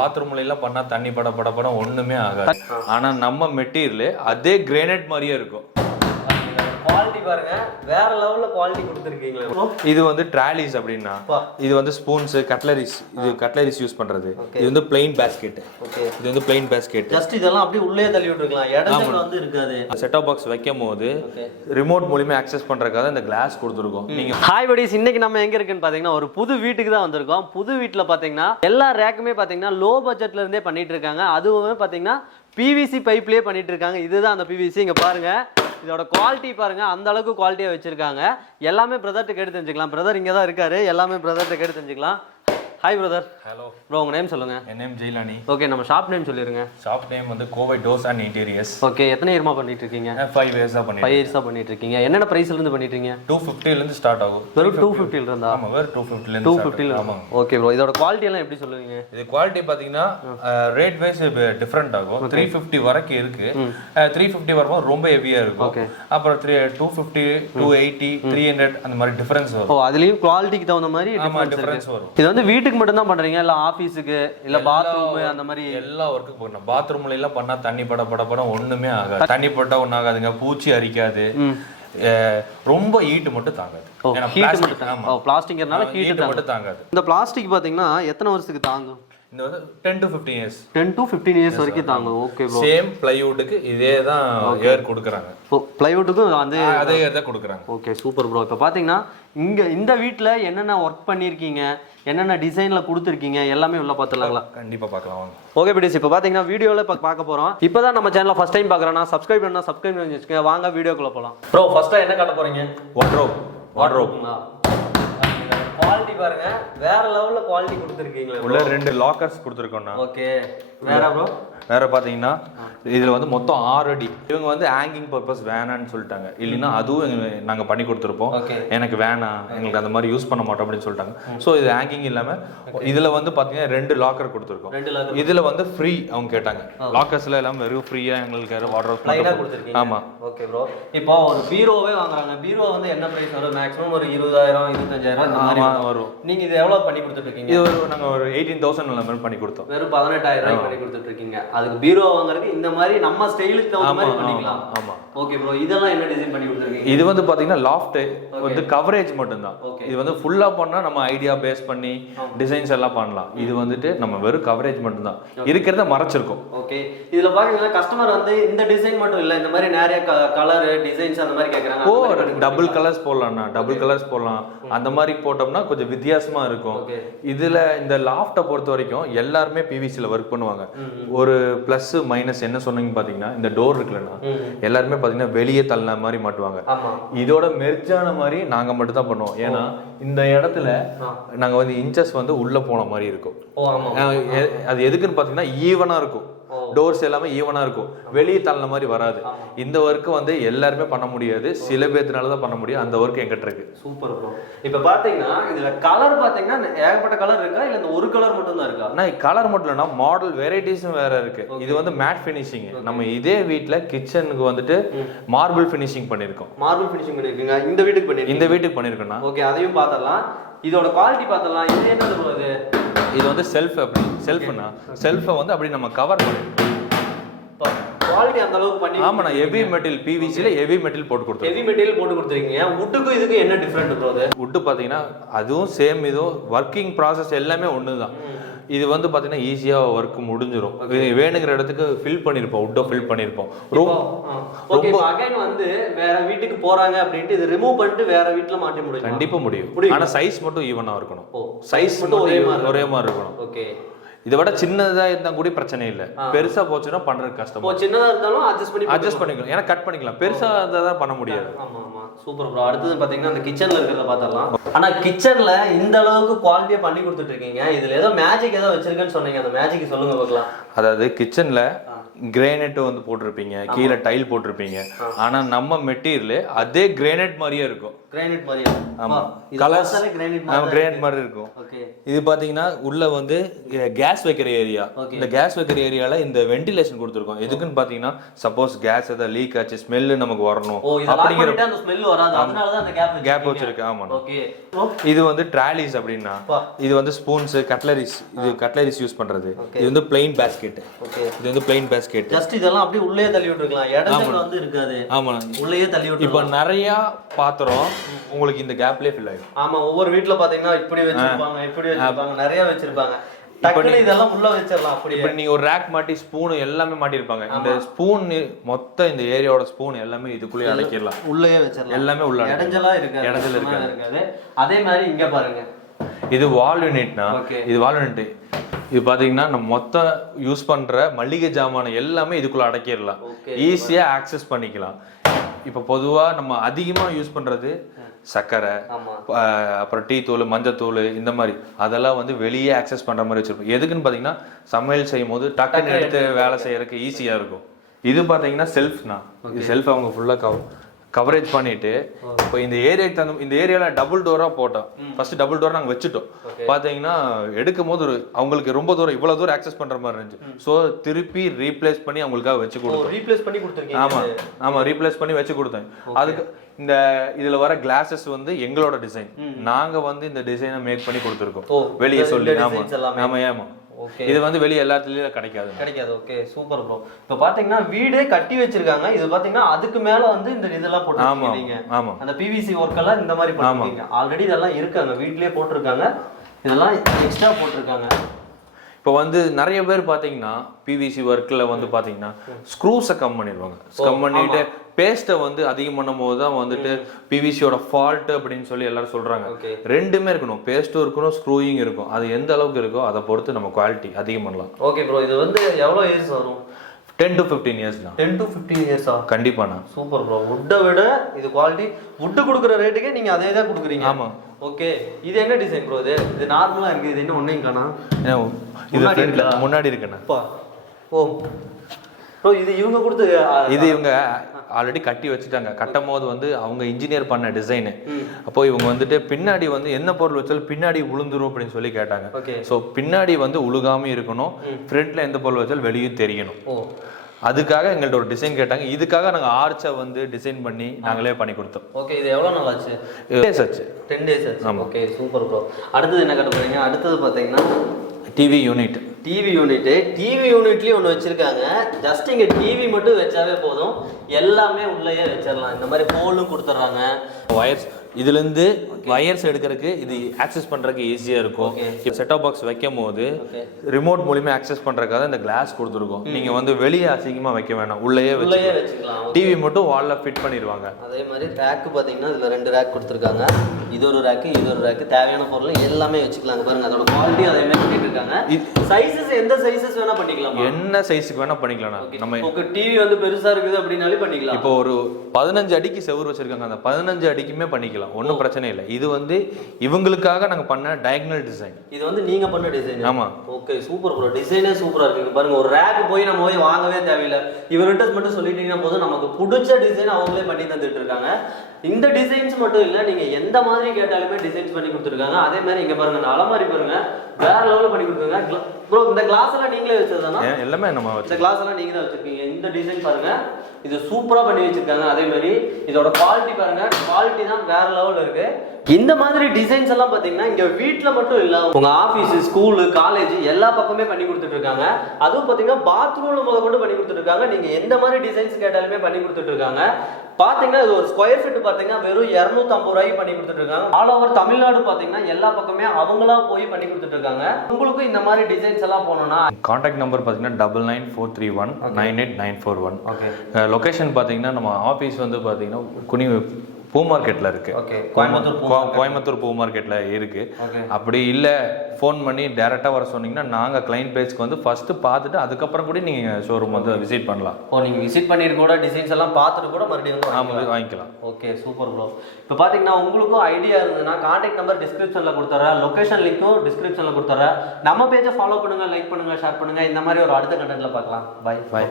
பாத்ரூம்ல எல்லாம் பண்ணா தண்ணி பட ஒண்ணுமே ஆகாது. ஆனா நம்ம மெட்டீரியல் அதே கிரானைட் மாதிரியே இருக்கும். குவாலிட்டி பாருங்க, வேற லெவல்ல குவாலிட்டி கொடுத்துருக்கீங்களா. இது வந்து ட்ராலிஸ் அப்படின்னா, இது வந்து ஸ்பூன்ஸ், கட்லரிஸ், இது கட்லரிஸ் யூஸ் பண்றது. இது வந்து பிளைன் பேஸ்கெட். இது வந்து பிளைன் பேஸ்கெட். ஜஸ்ட் இதெல்லாம் அப்படியே உள்ளே தள்ளி விட்டுருக்கலாம், இடத்துல வந்து இருக்காது. செட் டாப் பாக்ஸ் வைக்கும்போது ரிமோட் மூலமா ஆக்சஸ் பண்றதுக்காக இந்த கிளாஸ் கொடுத்துருக்கோம். நீங்க ஹாய் படிஸ், இன்னைக்கு நம்ம எங்க இருக்குன்னு பாத்தீங்கன்னா ஒரு புது வீட்டுக்கு தான் வந்திருக்கோம். புது வீட்டுல பாத்தீங்கன்னா எல்லா ரேக்குமே பாத்தீங்கன்னா லோ பட்ஜெட்ல இருந்தே பண்ணிட்டு இருக்காங்க. அதுவுமே பாத்தீங்கன்னா பிவிசி பைப்லயே பண்ணிட்டு இருக்காங்க. இதுதான் அந்த பிவிசி. இங்க பாருங்க, இதோட குவாலிட்டி பாருங்க, அந்த அளவுக்கு குவாலிட்டியா வச்சிருக்காங்க. எல்லாமே பிரதர்ட்ட கேட்டு தெரிஞ்சுக்கலாம். பிரதர் இங்க தான் இருக்காரு, எல்லாமே பிரதர்ட்ட கேட்டு தெரிஞ்சுக்கலாம். Hi brother. ஹலோ ப்ரோ, உங்க நேம் சொல்லுங்க. என் நேம் ஜெயிலானி. ஓகே, நம்ம ஷாப் நேம் சொல்லிருங்க. ஷாப் நேம் வந்து Kovai doors and interiors. Okay, எத்தனை இயர்மா பண்ணிட்டு இருக்கீங்க? 5 இயர்ஸா பண்ணிட்டு 5 இயர்ஸா பண்ணிட்டு இருக்கீங்க. என்னென்ன பிரைஸ்ல இருந்து பண்ணிட்டு இருக்கீங்க? 250 ல இருந்து ஸ்டார்ட் ஆகும். வெறும் 250 ல இருந்தா? ஆமா, வெறும் 250 ல இருந்து 250 ல. ஆமா. ஓகே ப்ரோ, இதோட குவாலிட்டி எல்லாம் எப்படி சொல்லுவீங்க? இது குவாலிட்டி பாத்தீங்கன்னா ரேட் வைஸ் டிஃபரண்ட் ஆகும். 350 வரைக்கும் இருக்கு. 350 வரும்போது ரொம்ப ஹெவியா இருக்கும். அப்புறம் 250, 280, 300 அந்த மாதிரி டிஃபரன்ஸ் வரும். ஓ, அதுலயும் குவாலிட்டிக்கு தகுந்த மாதிரி டிஃபரன்ஸ் வரும். இது வந்து வீட்டுக்கு மட்டும் தான் பண்றீங்க இல்ல ஆபீஸ்க்கு இல்ல பாத்ரூம் அந்த மாதிரி? எல்லா ஒர்க்கும் பண்ணணும். பாத்ரூம்ல எல்லாம் பண்ணா தண்ணி பட ஒண்ணுமே ஆகாது. தண்ணி பட்டா ஒன்னும் ஆகாதுங்க, பூச்சி அரிக்காது, ரொம்ப ஹீட் மட்டும் தாங்காது. பிளாஸ்டிக்னால ஹீட் மட்டும் தாங்காது. இந்த பிளாஸ்டிக் பாத்தீங்கன்னா எத்தனை வருஷத்துக்கு தாங்கும்? இந்த வந்து 10 to 15 இயர்ஸ். 10 to 15 இயர்ஸ் வரைக்கும் தாங்கும். Okay bro. சேம் ப்ளைவுட்க்கு இதே தான் ஏர் கொடுக்கறாங்க. ப்ளைவுட்க்கு அதே ஏர் தான் கொடுக்கறாங்க. Okay, super bro. இப்போ பாத்தீங்கன்னா இங்க இந்த வீட்ல என்னென்ன ஒர்க் பண்ணிருக்கீங்க, என்னென்ன டிசைன்ல கொடுத்துருக்கீங்க, எல்லாமே உள்ள பார்த்துலாங்களா? கண்டிப்பா பார்க்கலாம் வாங்க. ஓகே பிடிஸ், இப்போ பாத்தீங்கன்னா வீடியோல பார்க்க போறோம். இப்போதான் நம்ம சேனலை ஃபர்ஸ்ட் டைம் பார்க்கறேன்னா சப்ஸ்கிரைப் பண்ணி வச்சுக்கோங்க. வாங்க வீடியோக்குள்ள போலாம். ப்ரோ, ஃபர்ஸ்டா என்ன காட்ட போறீங்க? வார்ட்ரோப். குவாலிட்டி பாருங்க, வேற லெவல்ல குவாலிட்டி கொடுத்துருக்கீங்களா. உள்ள 2 லாக்கர்ஸ் கொடுத்துருக்கோம்னா. ஓகே, வேற ப்ரோ? வேற பாத்தீங்கன்னா இதுல வந்து மொத்தம் 6 அடி. இவங்க வந்து ஹேங்கிங் பர்பஸ் வேணான்னு சொல்லிட்டாங்க. இல்லைன்னா அதுவும் நாங்க பண்ணி கொடுத்துருப்போம். எனக்கு வேணாம், எங்களுக்கு அந்த மாதிரி யூஸ் பண்ண மாட்டோம் அப்படின்னு சொல்லிட்டாங்க. ஸோ இது ஹேங்கிங் இல்லாம இதுல வந்து பாத்தீங்கன்னா 2 லாக்கர் கொடுத்துருக்கோம். இதுல வந்து ஃப்ரீ அவங்க கேட்டாங்க. லாக்கர்ஸ்ல எல்லாம் வெறும் ஃப்ரீயா எங்களுக்கு வார்ட்ரோப் கொடுத்துருக்கீங்க. ஆமா. Okay bro. இப்போ ஒரு பீரோவே வாங்குறாங்க. பீரோ வந்து என்ன பிரைஸ் வரும்? மேக்ஸிமம் ஒரு 20,000, 25,000 அந்த மாதிரி வரும். நீங்க இது எவ்வளவு பண்ணி கொடுத்துட்டு இருக்கீங்க? இது நாங்க ஒரு 18,000 நம்ம பண்ணி கொடுத்தோம். வெறும் 18,000 பண்ணி கொடுத்துட்டு இருக்கீங்க. அதுக்கு பீரோ வாங்குறது இந்த மாதிரி நம்ம ஸ்டைலுக்கு தகுந்த மாதிரி பண்ணிக்கலாம். ஆமா. ஓகே ப்ரோ, இதெல்லாம் என்ன டிசைன் பண்ணி கொடுத்துருக்கீங்க? இது வந்து பாத்தீங்கன்னா லாஃப்ட் வந்து கவரேஜ் மட்டும் தான். இது வந்து ஃபுல்லா பண்ணா நம்ம ஐடியா பேஸ் பண்ணி டிசைன்ஸ் எல்லாம் பண்ணலாம். இது வந்துட்டு நம்ம வெறும் கவரேஜ் மட்டும் தான், இருக்கிறத மறைச்சிருக்கோம். ஓகே, இதுல பாத்தீங்கன்னா கஸ்டமர் வந்து இந்த டிசைன் மட்டும் இல்ல, இந்த மாதிரி நிறைய கலர் டிசைன்ஸ் அந்த மாதிரி கேக்குறாங்க. ஓ, டபுள் கலர்ஸ் போடலாம்னா டபுள் கலர்ஸ் போடலாம். அந்த மாதிரி போட்டோம்னா கொஞ்சம் வித்தியாசமா இருக்கும். இதுல இந்த லாஃப்ட பொறுத்த வரைக்கும் எல்லாருமே பிவிசில ஒர்க் பண்ணுவாங்க. ஒரு பிளஸ் மைனஸ் என்ன சொன்னீங்க பாத்தீங்கன்னா, இந்த டோர் இருக்குல்லன்னா எல்லாருமே பாத்தீங்கன்னா வெளியே தள்ளின மாதிரி மாட்டுவாங்க. இதோட மெர்ஜான மாதிரி நாங்க மட்டும் தான் பண்ணுவோம். ஏன்னா இந்த இடத்துல நாங்க வந்து இன்ச்சஸ் வந்து உள்ள போன மாதிரி இருக்கும். அது எதுக்குன்னு பாத்தீங்கன்னா ஈவனா இருக்கும். டோர்ஸ் எல்லாமே ஈவனா இருக்கும், வெளியே தள்ளின மாதிரி வராது. இந்த ஒர்க் வந்து எல்லாருமே பண்ண முடியாது, சில பேர்னால தான் பண்ண முடியும். அந்த ஒர்க் எங்கிட்ட இருக்கு. Super bro. இப்போ பாத்தீங்கன்னா இதுல கலர் பாத்தீங்கன்னா ஏகப்பட்ட கலர் இருக்கா இல்ல இந்த ஒரு கலர் மட்டும் தான் இருக்கா? நான் கலர் மட்டும் இல்லைன்னா மாடல் வெரைட்டிஸும் வேற இருக்கு. இது வந்து மேட் ஃபினிஷிங். நம்ம இதே வீட்ல கிச்சனுக்கு வந்துட்டு மார்பிள் ஃபினிஷிங் பண்ணிருக்கோம். மார்பிள் ஃபினிஷிங் பண்ணிருக்கீங்க. இந்த வீட்டுக்கு பண்ணிருக்கோம்னா ஓகே, அதையும் பார்த்தறலாம். இதோட குவாலிட்டி பார்த்தறலாம். இது என்னது ப்ரோ? இது வந்து செல்ஃப். அப்படி செல்ஃப்னா செல்ஃபை வந்து அப்படி நம்ம கவர் பண்ணிருக்கோம். குவாலிட்டி அந்த அளவுக்கு பண்ணி. ஆமா, நான் ஹெவி மெட்டீரியல் பிவிசில ஹெவி மெட்டீரியல் போட்டு கொடுத்தேன். ஹெவி மெட்டீரியல் போட்டு கொடுத்துருக்கீங்க. வுட்டுக்கும் இதுக்கு என்ன டிஃபரெண்ட் ப்ரோ? வுட் பாத்தீங்கன்னா அதுவும் சேம், இதுவும் ஒர்க்கிங் ப்ராசஸ் எல்லாமே ஒண்ணுதான். இது வந்து பாத்தீங்கன்னா ஈஸியா ஒர்க் முடிஞ்சிரும். வேணுங்கிற இடத்துக்கு ஃபில் பண்ணிருப்போம், வுட்டை ஃபில் பண்ணிருப்போம். ஓகே, அகைன் வந்து வேற வீட்டுக்கு போறாங்க அப்படின்ட்டு இது ரிமூவ் பண்ணிட்டு வேற வீட்ல மாட்டி முடியும். கண்டிப்பா முடியும். ஆனா சைஸ் மட்டும் ஈவனா இருக்கணும். சைஸ் மட்டும் ஒரே மாதிரி இருக்கணும். ஓகே, இதை விட சின்னதா இருந்தா கூட பிரச்சனை இல்ல. பெருசா போச்சுன்னா பண்றது கஷ்டம். சின்னதா இருந்தாலும் அட்ஜஸ்ட் பண்ணிக்கலாம். ஏன்னா கட் பண்ணிக்கலாம். பெருசா இருந்தா பண்ண முடியாது. ஆமா ஆமா, சூப்பர் ப்ரோ. அடுத்தது பாத்தீங்கன்னா அந்த கிச்சன்ல இருக்கிறத பார்த்தறலாம். ஆனா கிச்சன்ல இந்த அளவுக்கு குவாலிட்டியா பண்ணி கொடுத்துட்டு இருக்கீங்க. இதுல ஏதோ மேஜிக் ஏதோ வச்சிருக்கேன்னு சொன்னீங்க. அந்த மேஜிக் சொல்லுங்க பார்க்கலாம். அதாவது கிச்சன்ல கிரானைட் வந்து போட்டிருப்பீங்க, கீழே டைல் போட்டிருப்பீங்க. ஆனா நம்ம மெட்டீரியல் அதே கிரானைட் மாதிரியே இருக்கும். கிரானைட் மாதிரியே. ஆமா, கலர்ஸ் கிரானைட் மாதிரி இருக்கும். இது பாத்தீங்கன்னா உள்ள வந்து கேஸ் வைக்கிற ஏரியா. இந்த கேஸ் வைக்கிற ஏரியால இந்த வென்டிலேஷன் கொடுத்துருக்கோம். எதுக்குன்னு பாத்தீங்கன்னா சப்போஸ் கேஸ் ஏதாவது லீக் ஆச்சு, ஸ்மெல் நமக்கு வரணும் அப்படிங்கிற ஸ்மெல் வராது, அதனால தான் அந்த கேப் வச்சிருக்கு. ஆமா. ஓகே. இது வந்து ட்ராலிஸ் அப்படின்னா இது வந்து ஸ்பூன்ஸ், கட்லரிஸ், இது கட்லரிஸ் யூஸ் பண்றது. இது வந்து பிளைன் பேஸ்கெட். ஓகே. இது வந்து பிளைன் பேஸ்கெட். ஜஸ்ட் இதெல்லாம் அப்படியே உள்ளே தள்ளி விட்டுறலாம், இடத்துல வந்து இருக்காது. ஆமா, உள்ளே தள்ளி விட்டு. இப்போ நிறைய பாத்திரம் உங்களுக்கு இந்த கேப்லயே ஃபில் ஆயிடும். ஆமா, ஒவ்வொரு வீட்ல பாத்தீங்கன்னா இப்படி வச்சிருப்பாங்க, இப்படி வச்சிருப்பாங்க, நிறைய வச்சிருப்பாங்க. டக்குனு இதெல்லாம் உள்ள வச்சிரலாம். அப்படி இப்போ நீங்க ஒரு ரேக் மாட்டி ஸ்பூன் எல்லாமே மாட்டி இருப்பாங்க. இந்த ஸ்பூன் மொத்த இந்த ஏரியாவோட ஸ்பூன் எல்லாமே இதுக்குள்ளே அடக்கிடலாம், உள்ளேயே வச்சிரலாம். எல்லாமே உள்ள இடஞ்சலா இருக்காது, இடஞ்சல் இருக்காது. அதே மாதிரி இங்க பாருங்க, இது வால் யூனிட்னா, இது வால் யூனிட். இது பாத்தீங்கன்னா நம்ம மொத்த யூஸ் பண்ற மளிகை ஜாமான எல்லாமே இதுக்குள்ள அடக்கிடலாம், ஈஸியா ஆக்சஸ் பண்ணிக்கலாம். இப்போ பொதுவா நம்ம அதிகமா யூஸ் பண்றது சர்க்கரை, அப்புறம் டீ தூள், மஞ்சத்தூள், இந்த மாதிரி அதெல்லாம் வந்து வெளியே ஆக்சஸ் பண்ற மாதிரி வச்சிருப்போம். எதுக்குன்னு பாத்தீங்கன்னா சமையல் செய்யும் போது டக்குன்னு எடுத்து வேலை செய்யறதுக்கு ஈஸியா இருக்கும். இது பாத்தீங்கன்னா செல்ஃப்னா, இது செல்ஃப் அவங்க ஃபுல்லா கவரேஜ் பண்ணிட்டு இப்போ இந்த ஏரியாக்கு தகுந்த இந்த ஏரியால டபுள் டோரா போட்டோம். ஃபர்ஸ்ட் டபுள் டோர் நாங்க வச்சுட்டோம். பாத்தீங்கன்னா எடுக்கும் போது அவங்களுக்கு ரொம்ப தூரம் இவ்வளவு தூரம் ஆக்சஸ் பண்ற மாதிரி இருந்துச்சு. ஸோ திருப்பி ரீப்ளேஸ் பண்ணி அவங்களுக்காக வச்சு கொடுத்தோம். ரீப்ளேஸ் பண்ணி கொடுத்துருக்கீங்க? ஆமா ஆமா, ரீப்ளேஸ் பண்ணி வச்சு கொடுத்தேன். அதுக்கு இந்த இதுல வர கிளாஸஸ் வந்து எங்களோட டிசைன், நாங்க வந்து இந்த டிசைனை மேக் பண்ணி கொடுத்துருக்கோம் வெளியே சொல்லி. ஆமா ஆமா ஆமா, இது வந்து வெளிய எல்லா இடத்துலயும் கிடைக்காது. Okay, super bro. இப்போ பாத்தீங்கன்னா வீடே கட்டி வச்சிருக்காங்க. இது பாத்தீங்கன்னா அதுக்கு மேல வந்து இந்த இதெல்லாம் போட்டுருக்கீங்க. ஆமா, அந்த பிவிசி ஒர்க் எல்லாம் இந்த மாதிரி பண்ணுவீங்க. ஆல்ரெடி இதெல்லாம் இருக்காங்க, வீட்லயே போட்டுருக்காங்க. இதெல்லாம் எக்ஸ்ட்ரா போட்டுருக்காங்க. இப்போ வந்து நிறைய பேர் பாத்தீங்கன்னா பிவிசி ஒர்க்ல வந்து பாத்தீங்கன்னா ஸ்க்ரூஸை கம் பண்ணிடுவாங்க. கம் பண்ணிட்டு பேஸ்ட்டை வந்து அதிகம் பண்ணும் போது தான் வந்துட்டு பிவிசியோட ஃபால்ட் அப்படின்னு சொல்லி எல்லாரும் சொல்றாங்க. ரெண்டுமே இருக்கணும், பேஸ்ட்டும் இருக்கணும், ஸ்க்ரூயிங் இருக்கும். அது எந்த அளவுக்கு இருக்கோ அதை பொறுத்து நம்ம குவாலிட்டி அதிகம் பண்ணலாம். ஓகே ப்ரோ, இது வந்து எவ்வளவு இயர்ஸ் வரும்? 10 to 15 years தான். 10 to 15 years கண்டிப்பாண்ணா. Super bro. வுட்டை விட இது குவாலிட்டி, வுட்டு கொடுக்குற ரேட்டுக்கே நீங்க அதே தான் கொடுக்குறீங்க. ஆமா. ஓகே, இது என்ன டிசைன் ப்ரோ? இது நார்மலா இருக்கு, இது என்ன ஒண்ணையும் காணா? இது முன்னாடி இருக்குண்ணா. ஓ ப்ரோ, இது இவங்க கொடுத்து, இது இவங்க ஆல்ரெடி கட்டி வச்சுட்டாங்க. கட்டும் போது வந்து அவங்க இன்ஜினியர் பண்ண டிசைனு. அப்போ இவங்க வந்துட்டு பின்னாடி வந்து என்ன பொருள் வச்சாலும் பின்னாடி உளுந்துரும் அப்படின்னு சொல்லி கேட்டாங்க. ஸோ பின்னாடி வந்து உழுகாம இருக்கணும், ஃப்ரண்ட்ல எந்த பொருள் வச்சாலும் வெளியும் தெரியணும். அதுக்காக எங்கள்ட்ட ஒரு டிசைன் கேட்டாங்க. இதுக்காக நாங்கள் ஆர்ச்சை வந்து டிசைன் பண்ணி நாங்களே பண்ணி கொடுத்தோம். ஓகே, இது எவ்வளோ நாள் ஆச்சு? 10 days ஆச்சு. 10 days ஆச்சு. Okay, super bro. அடுத்தது என்ன கட்ட போறீங்க? அடுத்தது பார்த்தீங்கன்னா டிவி யூனிட். டிவி யூனிட்லேயும் ஒன்று வச்சுருக்காங்க. ஜஸ்ட் இங்கே டிவி மட்டும் வச்சாவே போதும், எல்லாமே உள்ளேயே வச்சிடலாம். இந்த மாதிரி போலும் கொடுத்துட்றாங்க. வயர்ஸ் இதுலேருந்து வயர்ஸ் எடுக்கிறதுக்கு இது ஆக்சஸ் பண்ணுறதுக்கு ஈஸியாக இருக்கும். இப்போ செட்டாப் பாக்ஸ் வைக்கும் போது ரிமோட் மூலியமாக ஆக்சஸ் பண்ணுறதுக்காக இந்த கிளாஸ் கொடுத்துருக்கோம். நீங்கள் வந்து வெளியே அசிங்கமாக வைக்க வேணாம், உள்ளேயே வச்சுக்கலாம். டிவி மட்டும் வாலில் ஃபிட் பண்ணிடுவாங்க. அதே மாதிரி ரேக்கு பார்த்தீங்கன்னா இதில் 2 ரேக் கொடுத்துருக்காங்க. இது ஒரு ரேக்கு, இது ஒரு ரேக்கு. தேவையான பொருள் எல்லாமே வச்சுக்கலாங்க. பாருங்க, அதோட குவாலிட்டி அதே மாதிரி பண்ணிட்டுருக்காங்க. சைஸஸ் எந்த சைஸஸ் வேணால் பண்ணிக்கலாம், என்ன சைஸுக்கு வேணால் பண்ணிக்கலாம். நம்ம டிவி வந்து பெருசாக இருக்குது அப்படின்னாலே பண்ணிக்கலாம். இப்போ ஒரு 15 அடிக்கு செவுரு வச்சிருக்காங்க, அந்த 15 அடிக்குமே பண்ணிக்கலாம், ஒன்றும் பிரச்சனை இல்லை. இது வந்து இவங்களுக்காக நாங்கள் பண்ண டயகனல் டிசைன். இது வந்து நீங்க பண்ண டிசைன்? ஆமா. Okay, super bro. டிசைனே சூப்பரா இருக்கு. பாருங்க, ஒரு ரேக் போய் நம்ம போய் வாங்கவே தேவையில்லை, இவர்கிட்ட மட்டும் சொல்லிட்டீங்கன்னா போதும், நமக்கு பிடிச்ச டிசைன் அவங்களே பண்ணி தந்துட்டு இருக்காங்க. இந்த டிசைன்ஸ் மட்டும் இல்லை, நீங்க எந்த மாதிரி கேட்டாலுமே டிசைன்ஸ் பண்ணி கொடுத்துருக்காங்க. அதே மாதிரி இங்க பாருங்க, இந்த அலமாரி பாருங்க, வேற லெவலில் பண்ணி கொடுத்துருக்காங்க. ப்ரோ, இந்த கிளாஸ் எல்லாம் நீங்களே வச்சதுதானா? எல்லாமே நம்ம இந்த கிளாஸ் எல்லாம் நீங்க தான் வச்சிருக்கீங்க. இந்த டிசைன் பாருங்க, இது சூப்பரா பண்ணி வச்சிருக்காங்க. அதே மாதிரி இதோட குவாலிட்டி பாருங்க, குவாலிட்டி தான் வேற லெவல்ல இருக்கு. இந்த மாதிரி டிசைன்ஸ் எல்லாம் பாத்தீங்கன்னா இங்க வீட்ல மட்டும் இல்ல, உங்க ஆபீஸ், ஸ்கூல், காலேஜ் எல்லா பக்கமே பண்ணி கொடுத்துட்டு இருக்காங்க. அதுவும் பாத்தீங்கன்னா பாத்ரூம்ல முதல்ல பண்ணி கொடுத்துட்டு இருக்காங்க. நீங்க எந்த மாதிரி டிசைன்ஸ் கேட்டாலுமே பண்ணி கொடுத்துட்டு இருக்காங்க. பாத்தீங்கன்னா இது ஒரு ஸ்கொயர் ஃபீட் பாத்தீங்கன்னா வெறும் 250 ரூபாய்க்கு பண்ணி கொடுத்துட்டு இருக்காங்க. ஆல் ஓவர் தமிழ்நாடு பாத்தீங்கன்னா எல்லா பக்கமே அவங்களா போய் பண்ணி கொடுத்துட்டு இருக்காங்க. உங்களுக்கும் இந்த மாதிரி டிசைன்ஸ் எல்லாம் போகணும்னா கான்டாக்ட் நம்பர் பாத்தீங்கன்னா 9943198941. ஓகே. லொகேஷன் பாத்தீங்கன்னா நம்ம ஆபீஸ் வந்து பாத்தீங்கன்னா குனி பூ மார்க்கெட்ல இருக்கு. ஓகே, கோயம்புத்தூர் பூ மார்க்கெட்ல இருக்கு. அப்படி இல்ல ஃபோன் பண்ணி டைரக்டா வர சொன்னீங்கன்னா நாங்க கிளைண்ட் பேஜ்க்கு வந்து ஃபர்ஸ்ட் பார்த்துட்டு அதுக்கப்புறம் கூட நீங்க ஷோரூம் வந்து விசிட் பண்ணலாம். நீங்க விசிட் பண்ணிட்டு கூட டிசைன்ஸ் எல்லாம் பார்த்துட்டு கூட மறுபடியும் வாங்கிக்கலாம். Okay, super bro. இப்போ பாத்தீங்கன்னா உங்களுக்கும் ஐடியா இருந்ததுன்னா கான்டாக்ட் நம்பர் டிஸ்கிரிப்ஷன்ல கொடுத்துறேன், லொகேஷன் லிங்க்கும் டிஸ்கிரிப்ஷன்ல கொடுத்துறேன். நம்ம பேஜை ஃபாலோ பண்ணுங்க, லைக் பண்ணுங்க, ஷேர் பண்ணுங்க. இந்த மாதிரி ஒரு அடுத்த கண்டென்ட்ல பார்க்கலாம். பை.